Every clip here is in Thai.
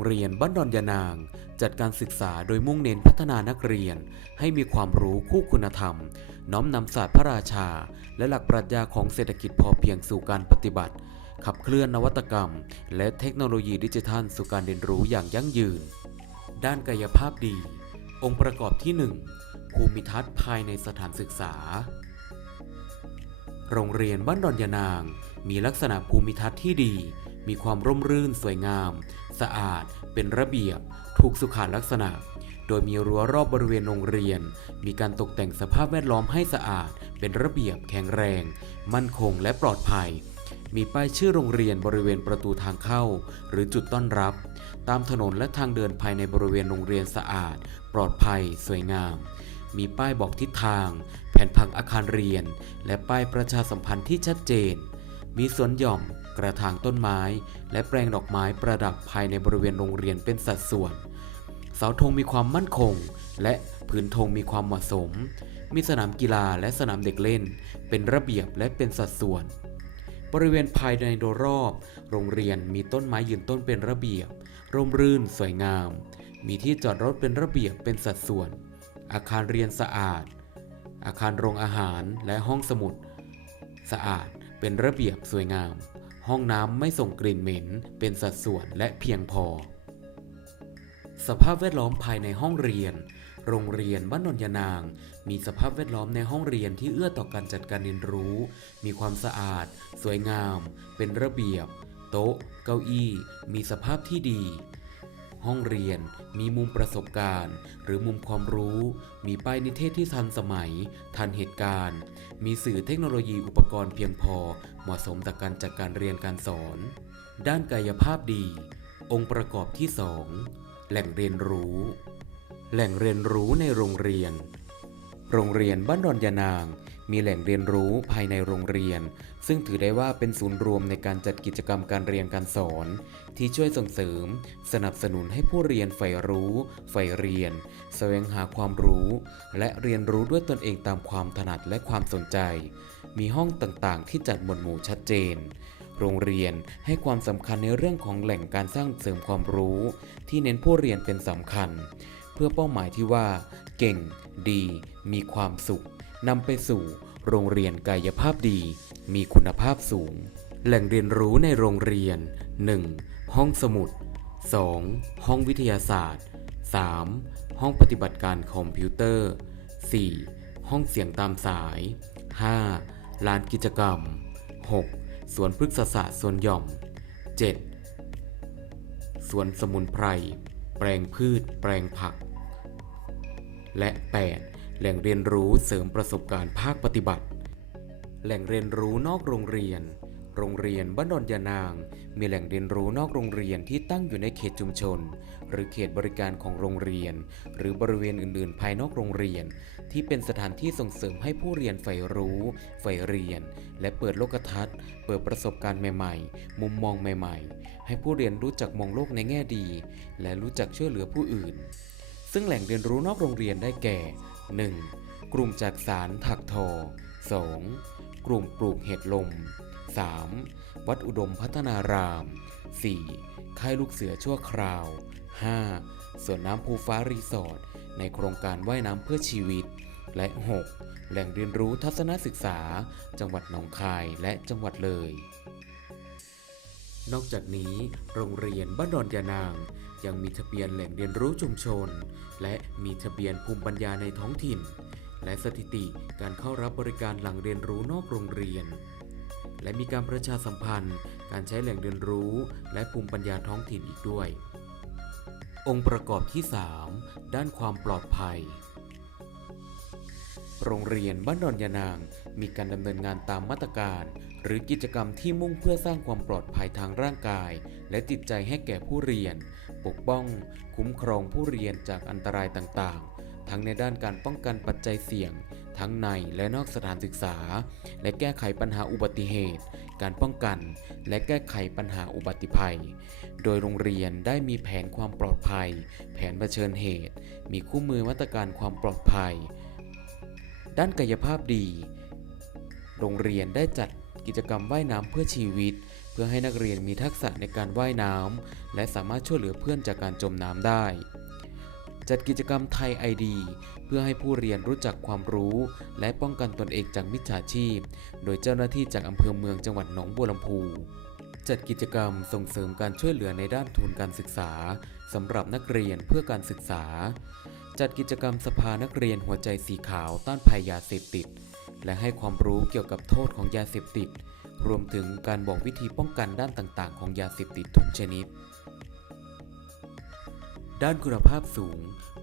รงเรียนบ้านดอนยานาง จัดการศึกษาโดยมุ่งเน้นพัฒนานักเรียน ให้มีความรู้คู่คุณธรรม น้อมนำศาสตร์พระราชา และหลักปรัชญาของเศรษฐกิจพอเพียงสู่การปฏิบัติ ขับเคลื่อนนวัตกรรม และเทคโนโลยีดิจิทัลสู่การเรียนรู้อย่างยั่งยืน ด้านกายภาพดี องค์ประกอบที่ 1 ภูมิทัศน์ภายในสถานศึกษา โรงเรียนบ้านดอนยานาง มีลักษณะภูมิทัศน์ที่ดี มีความร่มรื่นสวยงาม สะอาด เป็นระเบียบ ถูกสุขาลักษณะ โดยมีรั้วรอบบริเวณโรงเรียน มีการตกแต่งสภาพแวดล้อมให้สะอาด เป็นระเบียบแข็งแรง มั่นคงและปลอดภัย มีป้ายชื่อโรงเรียนบริเวณประตูทางเข้า หรือจุดต้อนรับ ตามถนนและทางเดินภายในบริเวณโรงเรียนสะอาด ปลอดภัย สวยงาม มีป้ายบอกทิศทาง แผนผังอาคารเรียน และป้ายประชาสัมพันธ์ที่ชัดเจน มีสวนหย่อม กระถางต้นไม้ และแปลงดอกไม้ประดับภายในบริเวณโรงเรียนเป็นสัดส่วน เสาธงมีความมั่นคง และผืนธงมีความเหมาะสม มีสนามกีฬาและสนามเด็กเล่น เป็นระเบียบและเป็นสัดส่วน บริเวณภายในโดยรอบ โรงเรียนมีต้นไม้ยืนต้นเป็นระเบียบ ร่มรื่นสวยงาม มีที่จอดรถเป็นระเบียบเป็นสัดส่วน อาคารเรียนสะอาด อาคารโรงอาหารและห้องสมุด สะอาด เป็นระเบียบสวยงาม ห้องน้ำไม่ส่งกลิ่นเหม็น เป็นสัดส่วนและเพียงพอ สภาพแวดล้อมภายในห้องเรียน โรงเรียนบ้านนนยานาง มีสภาพแวดล้อมในห้องเรียนที่เอื้อต่อการจัดการเรียนรู้ มีความสะอาด สวยงาม เป็นระเบียบ โต๊ะ เก้าอี้ มีสภาพที่ดี ห้องเรียน มีมุมประสบการณ์ หรือมุมความรู้ มีป้ายนิเทศที่ทันสมัย ทันเหตุการณ์ มีสื่อเทคโนโลยีอุปกรณ์เพียงพอ เหมาะสมต่อการจัดการเรียนการสอน ด้านกายภาพดี องค์ประกอบที่ 2 แหล่งเรียนรู้ แหล่งเรียนรู้ในโรงเรียน โรงเรียนบ้านดอนยานาง มีแหล่งเรียนรู้ภายในโรงเรียน ซึ่งถือได้ว่าเป็นศูนย์รวมในการจัดกิจกรรมการเรียนการสอน ที่ช่วยส่งเสริม สนับสนุนให้ผู้เรียนใฝ่รู้ใฝ่เรียน แสวงหาความรู้ และเรียนรู้ด้วยตนเองตามความถนัดและความสนใจ มีห้องต่างๆ ที่จัดหมวดหมู่ชัดเจนโรงเรียนให้ความสำคัญในเรื่องของแหล่งการสร้างเสริมความรู้ ที่เน้นผู้เรียนเป็นสำคัญ เพื่อเป้าหมายที่ว่า เก่ง ดี มีความสุขนำไปสู่โรงเรียนกายภาพดี มีคุณภาพสูง แหล่งเรียนรู้ในโรงเรียน 1. ห้องสมุด 2. ห้องวิทยาศาสตร์ 3. ห้องปฏิบัติการคอมพิวเตอร์ 4. ห้องเสียงตามสาย 5. ลานกิจกรรม 6. สวนพฤกษศาสตร์สวนหย่อม 7. สวนสมุนไพร แปลงพืช แปลงผัก และ 8. แหล่งเรียนรู้เสริมประสบการณ์ภาคปฏิบัติ แหล่งเรียนรู้นอกโรงเรียน โรงเรียนบ้านดอนยานาง มีแหล่งเรียนรู้นอกโรงเรียนที่ตั้งอยู่ในเขตชุมชน หรือเขตบริการของโรงเรียน หรือบริเวณอื่น ๆ ภายนอกโรงเรียน ที่เป็นสถานที่ส่งเสริมให้ผู้เรียนใฝ่รู้ใฝ่เรียน และเปิดโลกทัศน์ เปิดประสบการณ์ใหม่ ๆ มุมมองใหม่ ๆ ให้ผู้เรียนรู้จักมองโลกในแง่ดี และรู้จักช่วยเหลือผู้อื่น ซึ่งแหล่งเรียนรู้นอกโรงเรียนได้แก่ 1. กลุ่มจากสารถักทอ 2. กลุ่มปลูกเห็ดลม 3. วัดอุดมพัฒนาราม 4. ค่ายลูกเสือชั่วคราว 5. สวนน้ำภูฟ้ารีสอร์ทในโครงการว่ายน้ำเพื่อชีวิต และ 6. แหล่งเรียนรู้ทัศนศึกษา จังหวัดหนองคายและจังหวัดเลย นอกจากนี้ โรงเรียนบ้านดอนยานาง ยังมีทะเบียนแหล่งเรียนรู้ชุมชน และมีทะเบียนภูมิปัญญาในท้องถิ่น และสถิติการเข้ารับบริการหลังเรียนรู้นอกโรงเรียน และมีการประชาสัมพันธ์ การใช้แหล่งเรียนรู้ และภูมิปัญญาท้องถิ่นอีกด้วย องค์ประกอบที่ 3 ด้านความปลอดภัยโรงเรียนบ้านดอนยานาง มีการดำเนินงานตามมาตรการ หรือกิจกรรมที่มุ่งเพื่อสร้างความปลอดภัยทางร่างกาย และจิตใจให้แก่ผู้เรียน ปกป้อง คุ้มครองผู้เรียนจากอันตรายต่างๆ ทั้งในด้านการป้องกันปัจจัยเสี่ยง ทั้งในและนอกสถานศึกษา และแก้ไขปัญหาอุบัติเหตุ การป้องกัน และแก้ไขปัญหาอุบัติภัย โดยโรงเรียนได้มีแผนความปลอดภัย แผนเผชิญเหตุ มีคู่มือมาตรการความปลอดภัยด้านกายภาพดี โรงเรียนได้จัดกิจกรรมว่ายน้ำเพื่อชีวิต เพื่อให้นักเรียนมีทักษะในการว่ายน้ำและสามารถช่วยเหลือเพื่อนจากการจมน้ำได้ จัดกิจกรรมไทยไอดี เพื่อให้ผู้เรียนรู้จักความรู้ และป้องกันตนเองจากมิจฉาชีพ โดยเจ้าหน้าที่จากอำเภอเมืองจังหวัดหนองบัวลำพูจัดกิจกรรมส่งเสริมการช่วยเหลือในด้านทุนการศึกษาสำหรับนักเรียนเพื่อการศึกษา จัดกิจกรรมสภานักเรียนหัวใจสีขาวต้านภัยยาเสพติด และให้ความรู้เกี่ยวกับโทษของยาเสพติด รวมถึงการบอกวิธีป้องกันด้านต่างๆ ของยาเสพติดทุกชนิด ด้านคุณภาพสูง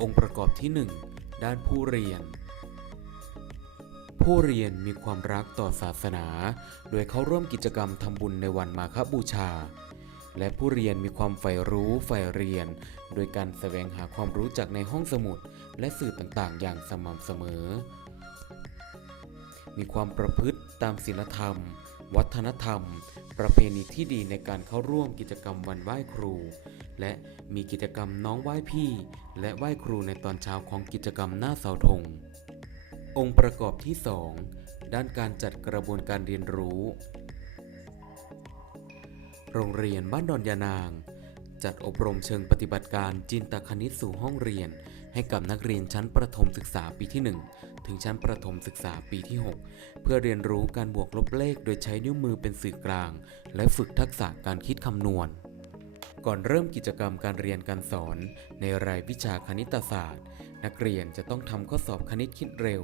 องค์ประกอบที่ 1 ด้านผู้เรียน ผู้เรียนมีความรักต่อศาสนา โดยเขาร่วมกิจกรรมทำบุญในวันมาฆบูชา และผู้เรียนมีความใฝ่รู้ใฝ่เรียน โดยการแสวงหาความรู้จากในห้องสมุด และสื่อต่างๆ อย่างสม่ำเสมอ มีความประพฤติตามศีลธรรม วัฒนธรรม ประเพณีที่ดีในการเข้าร่วมกิจกรรมวันไหว้ครู และมีกิจกรรมน้องไหว้พี่ และไหว้ครูในตอนเช้าของกิจกรรมหน้าเสาธง องค์ประกอบที่ 2 ด้านการจัดกระบวนการเรียนรู้ โรงเรียนบ้านดอนยานาง จัดอบรมเชิงปฏิบัติการจินตคณิตสู่ห้องเรียน ให้กับนักเรียนชั้นประถมศึกษาปีที่ 1 ถึงชั้นประถมศึกษาปีที่ 6 เพื่อเรียนรู้การบวกลบเลขโดยใช้นิ้วมือเป็นสื่อกลาง และฝึกทักษะการคิดคำนวณ ก่อนเริ่มกิจกรรมการเรียนการสอน ในรายวิชาคณิตศาสตร์ นักเรียนจะต้องทำข้อสอบคณิตคิดเร็ว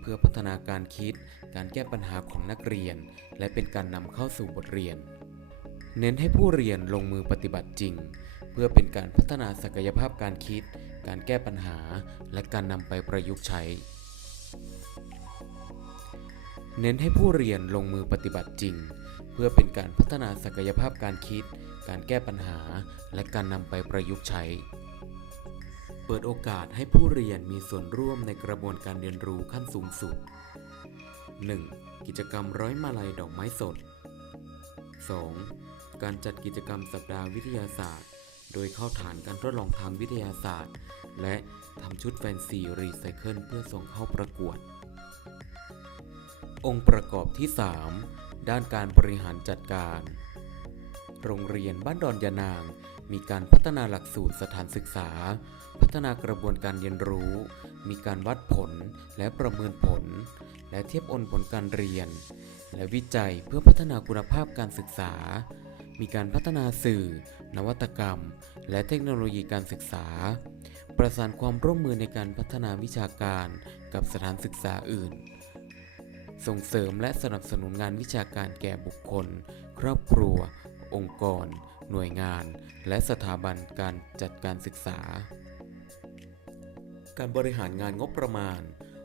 เพื่อพัฒนาการคิด การแก้ปัญหาของนักเรียน และเป็นการนำเข้าสู่บทเรียน เน้นให้ผู้เรียนลงมือปฏิบัติจริง เพื่อเป็นการพัฒนาศักยภาพการคิด การแก้ปัญหา และการนำไปประยุกต์ใช้ เน้นให้ผู้เรียนลงมือปฏิบัติจริง เพื่อเป็นการพัฒนาศักยภาพการคิด การแก้ปัญหา และการนำไปประยุกต์ใช้ เปิดโอกาสให้ผู้เรียนมีส่วนร่วมในกระบวนการเรียนรู้ขั้นสูงสุด 1. กิจกรรมร้อยมาลัยดอกไม้สด 2. การจัดกิจกรรมสัปดาห์วิทยาศาสตร์ โดยเข้าฐานการทดลองทางวิทยาศาสตร์ และทำชุดแฟนซีรีไซเคิลเพื่อส่งเข้าประกวด องค์ประกอบที่ 3 ด้านการบริหารจัดการ โรงเรียนบ้านดอนยานาง มีการพัฒนาหลักสูตรสถานศึกษา พัฒนากระบวนการเรียนรู้ มีการวัดผลและประเมินผล และเทียบอนผลการเรียน และวิจัยเพื่อพัฒนาคุณภาพการศึกษา มีการพัฒนาสื่อ นวัตกรรม และเทคโนโลยีการศึกษา ประสานความร่วมมือในการพัฒนาวิชาการกับสถานศึกษาอื่น ส่งเสริมและสนับสนุนงานวิชาการแก่บุคคล ครอบครัว องค์กร หน่วยงาน และสถาบันการจัดการศึกษา การบริหารงานงบประมาณ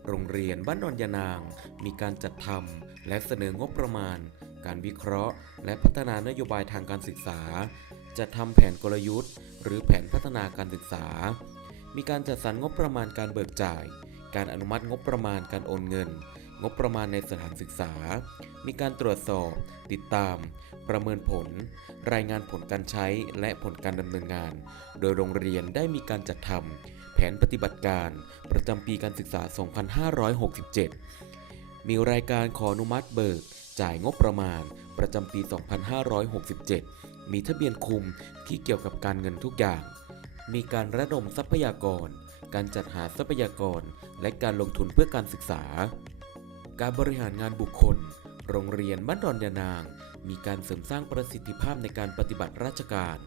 โรงเรียนบ้านดอนยานาง มีการจัดทำและเสนองบประมาณ การวิเคราะห์ และพัฒนานโยบายทางการศึกษา จัดทำแผนกลยุทธ์ หรือแผนพัฒนาการศึกษา มีการจัดสรรงบประมาณการเบิกจ่าย การอนุมัติงบประมาณการโอนเงิน งบประมาณในสถานศึกษา มีการตรวจสอบ ติดตาม ประเมินผล รายงานผลการใช้และผลการดำเนินงาน โดยโรงเรียนได้มีการจัดทำแผนปฏิบัติการ ประจำปีการศึกษา 2567มีรายการขออนุมัติเบิก จ่ายงบประมาณประจำปี 2567 มีทะเบียนคุมที่เกี่ยวกับการเงินทุกอย่าง มีการระดมทรัพยากร การจัดหาทรัพยากร และการลงทุนเพื่อการศึกษา การบริหารงานบุคคล โรงเรียนบ้านดอนยานาง มีการเสริมสร้างประสิทธิภาพในการปฏิบัติราชการ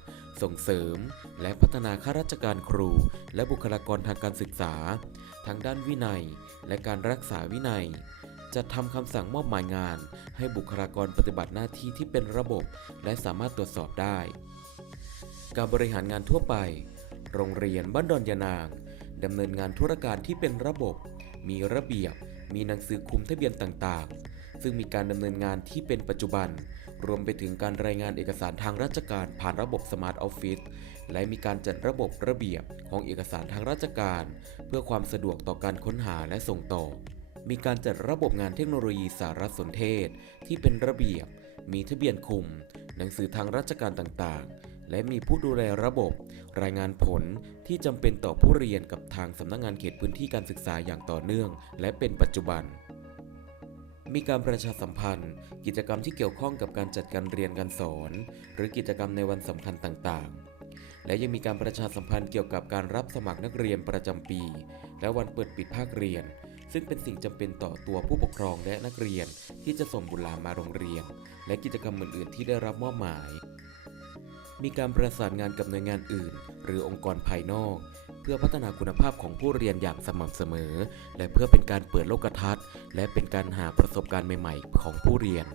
ส่งเสริม และพัฒนาข้าราชการครู และบุคลากรทางการศึกษา ทั้งด้านวินัย และการรักษาวินัย จัดทำคำสั่งมอบหมายงาน ให้บุคลากรปฏิบัติหน้าที่ที่เป็นระบบ และสามารถตรวจสอบได้ การบริหารงานทั่วไป โรงเรียนบ้านดอนยานางดำเนินงานธุรการที่เป็นระบบ มีระเบียบ มีหนังสือคุมทะเบียนต่างๆ ซึ่งมีการดำเนินงานที่เป็นปัจจุบัน รวมไปถึงการรายงานเอกสารทางราชการผ่านระบบ Smart Office และมีการจัดระบบระเบียบของเอกสารทางราชการ เพื่อความสะดวกต่อการค้นหาและส่งต่อ มีการจัดระบบงานเทคโนโลยีสารสนเทศ ที่เป็นระเบียบ มีทะเบียนคุม หนังสือทางราชการต่างๆ และมีผู้ดูแลระบบ รายงานผลที่จำเป็นต่อผู้เรียนกับทางสำนักงานเขตพื้นที่การศึกษาอย่างต่อเนื่อง และเป็นปัจจุบันมีการประชาสัมพันธ์ กิจกรรมที่เกี่ยวข้องกับการจัดการเรียนการสอน หรือกิจกรรมในวันสำคัญต่างๆ และยังมีการประชาสัมพันธ์เกี่ยวกับการรับสมัครนักเรียนประจำปี และวันเปิดปิดภาคเรียน ซึ่งเป็นสิ่งจำเป็นต่อตัวผู้ปกครองและนักเรียน ที่จะส่งบุตรหลานมาโรงเรียน และกิจกรรมอื่น ๆ ที่ได้รับมอบหมาย มีการประสานงานกับหน่วยงานอื่น หรือองค์กรภายนอก เพื่อพัฒนาคุณภาพของผู้เรียนอย่างสม่ำเสมอ และเพื่อเป็นการเปิดโลกทัศน์ และเป็นการหาประสบการณ์ใหม่ ๆ ของผู้เรียน